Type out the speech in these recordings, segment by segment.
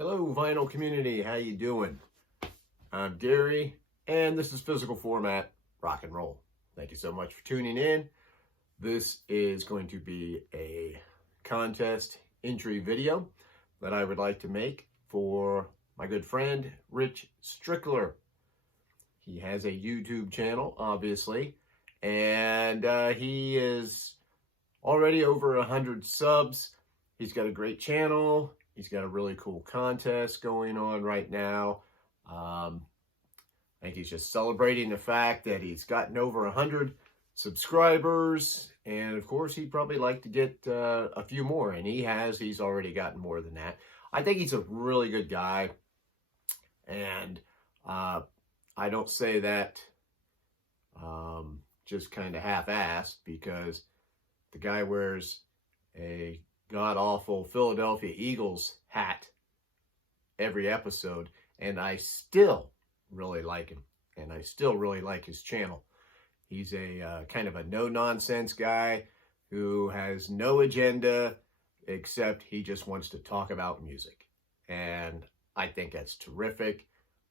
Hello, vinyl community. How you doing? I'm Gary, and this is Physical Format Rock and Roll. Thank you so much for tuning in. This is going to be a contest entry video that I would like to make for my good friend, Rich Strickler. He has a YouTube channel, obviously, and he is already over 100 subs. He's got a great channel. He's got a really cool contest going on right now. I think he's just celebrating the fact that he's gotten over 100 subscribers. And of course, he'd probably like to get a few more. And he's already gotten more than that. I think he's a really good guy. And I don't say that just kind of half-assed, because the guy wears a god-awful Philadelphia Eagles hat every episode, and I still really like him, and I still really like his channel. He's a kind of a no-nonsense guy who has no agenda, except he just wants to talk about music, and I think that's terrific.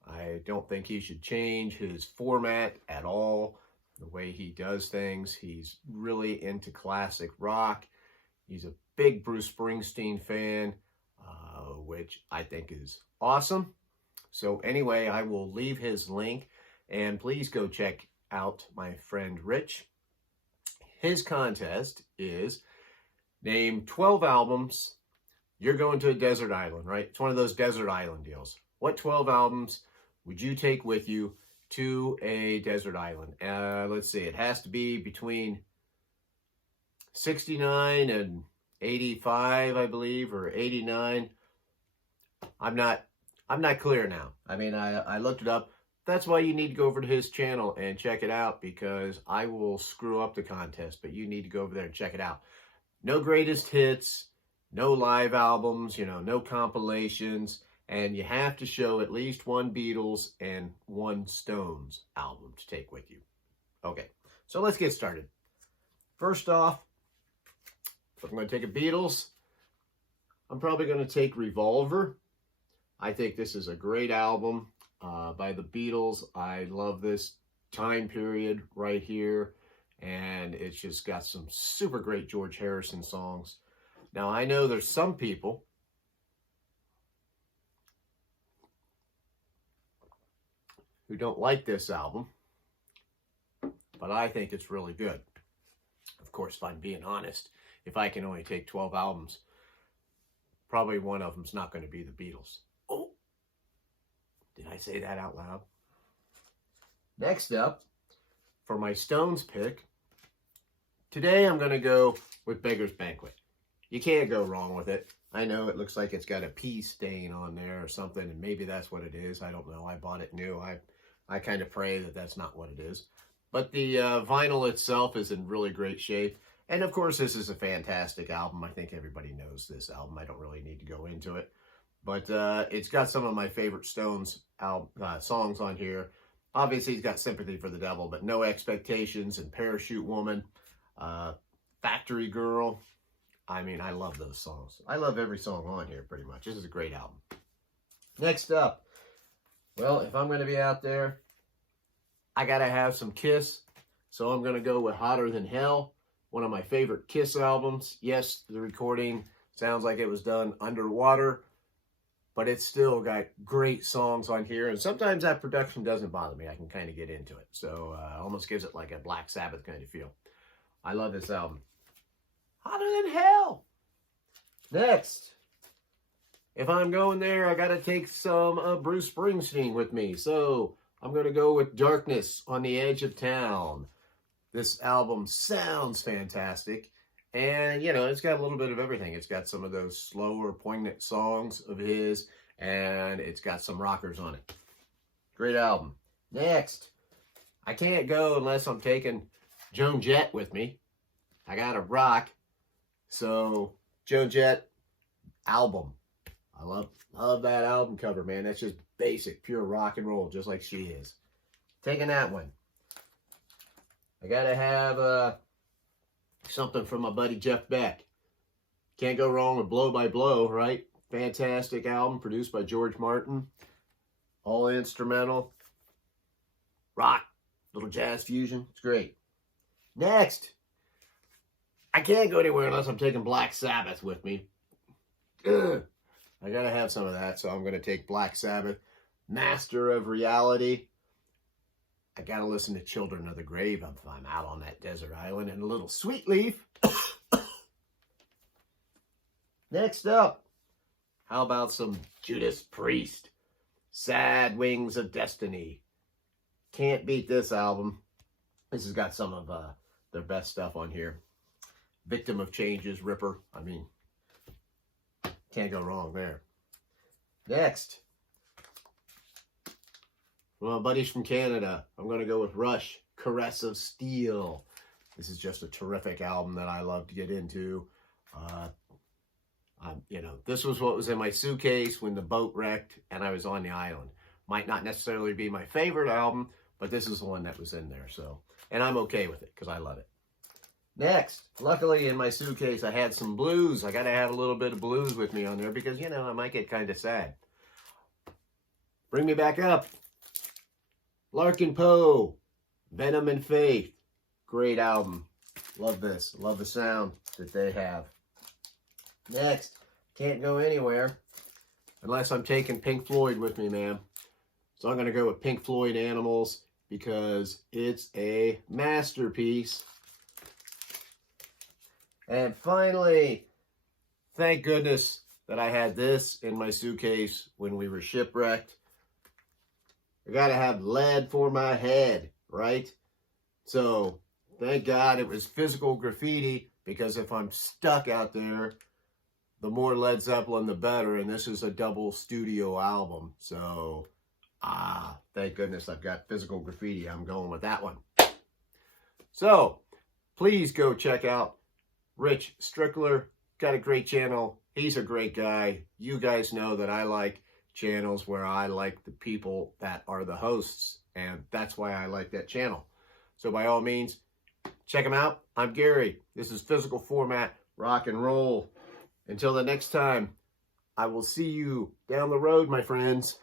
I don't think he should change his format at all, the way he does things. He's really into classic rock. He's a big Bruce Springsteen fan, which I think is awesome. So anyway, I will leave his link, and please go check out my friend Rich. His contest is name 12 albums. You're going to a desert island, right? It's one of those desert island deals. What 12 albums would you take with you to a desert island? Let's see, it has to be between 69 and 85, I believe, or 89. I'm not clear now. I mean, I looked it up. That's why you need to go over to his channel and check it out, because I will screw up the contest, but you need to go over there and check it out. No greatest hits, no live albums, no compilations, and you have to show at least one Beatles and one Stones album to take with you. Okay, so let's get started. First off, if I'm going to take a Beatles, I'm probably going to take Revolver. I think this is a great album by the Beatles. I love this time period right here, and it's just got some super great George Harrison songs. Now, I know there's some people who don't like this album, but I think it's really good. Of course, if I'm being honest, if I can only take 12 albums, probably one of them's not going to be the Beatles. Oh, did I say that out loud? Next up, for my Stones pick, today I'm going to go with Beggar's Banquet. You can't go wrong with it. I know it looks like it's got a pea stain on there or something, and maybe that's what it is. I don't know. I bought it new. I kind of pray that that's not what it is. But the vinyl itself is in really great shape. And of course, this is a fantastic album. I think everybody knows this album. I don't really need to go into it. But it's got some of my favorite Stones songs on here. Obviously, it's got Sympathy for the Devil, but No Expectations and Parachute Woman, Factory Girl. I mean, I love those songs. I love every song on here, pretty much. This is a great album. Next up, well, if I'm going to be out there, I got to have some Kiss. So I'm going to go with Hotter Than Hell, one of my favorite Kiss albums. Yes, the recording sounds like it was done underwater, but it's still got great songs on here. And sometimes that production doesn't bother me. I can kind of get into it. So almost gives it like a Black Sabbath kind of feel. I love this album. Hotter Than Hell. Next, if I'm going there, I got to take some Bruce Springsteen with me. So I'm going to go with Darkness on the Edge of Town. This album sounds fantastic. And, it's got a little bit of everything. It's got some of those slower, poignant songs of his, and it's got some rockers on it. Great album. Next, I can't go unless I'm taking Joan Jett with me. I got to rock. So, Joan Jett album. I love that album cover, man. That's just basic, pure rock and roll, just like she is. Taking that one. I got to have something from my buddy Jeff Beck. Can't go wrong with Blow by Blow, right? Fantastic album produced by George Martin. All instrumental. Rock. Little jazz fusion. It's great. Next. I can't go anywhere unless I'm taking Black Sabbath with me. Ugh. I gotta have some of that, so I'm gonna take Black Sabbath. Master of Reality. I gotta listen to Children of the Grave if I'm out on that desert island. And a little Sweet Leaf. Next up, how about some Judas Priest? Sad Wings of Destiny. Can't beat this album. This has got some of their best stuff on here. Victim of Change's Ripper. I mean, can't go wrong there. Next. Well, buddies from Canada, I'm going to go with Rush, Caress of Steel. This is just a terrific album that I love to get into. This was what was in my suitcase when the boat wrecked and I was on the island. Might not necessarily be my favorite album, but this is the one that was in there. So, and I'm okay with it because I love it. Next, luckily in my suitcase, I had some blues. I got to have a little bit of blues with me on there because, I might get kind of sad. Bring me back up. Larkin Poe, Venom and Faith. Great album. Love this. Love the sound that they have. Next, can't go anywhere unless I'm taking Pink Floyd with me, man. So I'm going to go with Pink Floyd Animals because it's a masterpiece. And finally, thank goodness that I had this in my suitcase when we were shipwrecked. I got to have lead for my head, right? So thank God it was Physical Graffiti, because if I'm stuck out there, the more Led Zeppelin, the better. And this is a double studio album. So, thank goodness I've got Physical Graffiti. I'm going with that one. So, please go check out Rich Strickler. Got a great channel. He's a great guy. You guys know that I like channels where I like the people that are the hosts. And that's why I like that channel. So, by all means, check him out. I'm Gary. This is Physical Format Rock and Roll. Until the next time, I will see you down the road, my friends.